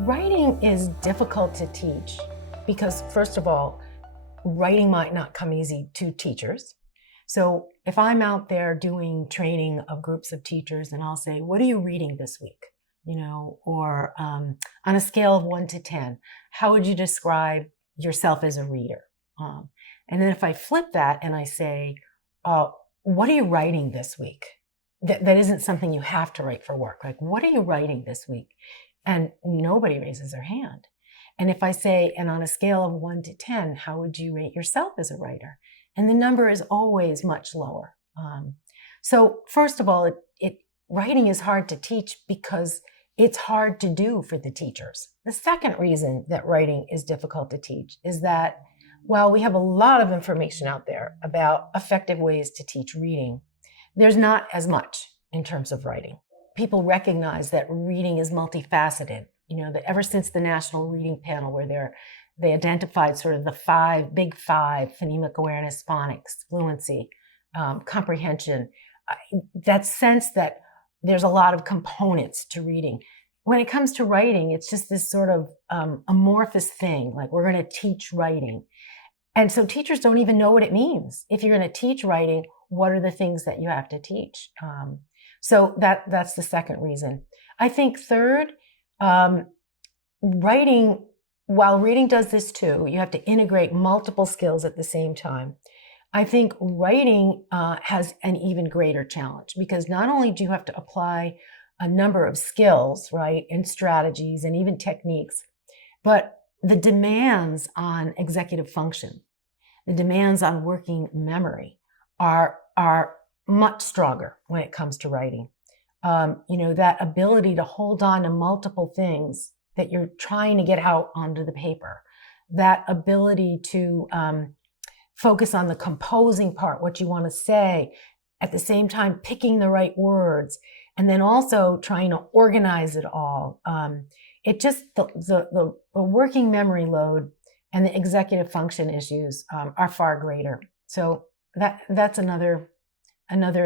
Writing is difficult to teach because, first of all, writing might not come easy to teachers. So if I'm out there doing training of groups of teachers and I'll say, what are you reading this week? Or on a scale of 1 to 10, how would you describe yourself as a reader? And then if I flip that and I say, what are you writing this week? That isn't something you have to write for work. Like, what are you writing this week? And nobody raises their hand. And if I say, and on a scale of 1 to 10, how would you rate yourself as a writer? And the number is always much lower. So first of all, writing is hard to teach because it's hard to do for the teachers. The second reason that writing is difficult to teach is that while we have a lot of information out there about effective ways to teach reading, there's not as much in terms of writing. People recognize that reading is multifaceted. That ever since the National Reading Panel, where they identified sort of the big five: phonemic awareness, phonics, fluency, comprehension, that sense that there's a lot of components to reading. When it comes to writing, it's just this sort of amorphous thing, like we're going to teach writing. And so teachers don't even know what it means. If you're going to teach writing, what are the things that you have to teach? So that's the second reason. I think third, writing, while reading does this too, you have to integrate multiple skills at the same time. I think writing has an even greater challenge because not only do you have to apply a number of skills, right, and strategies and even techniques, but the demands on executive function, the demands on working memory are much stronger when it comes to writing. That ability to hold on to multiple things that you're trying to get out onto the paper, that ability to focus on the composing part, what you want to say, at the same time picking the right words, and then also trying to organize it all. The working memory load and the executive function issues are far greater. So that's another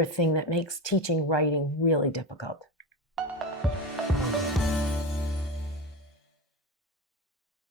thing that makes teaching writing really difficult.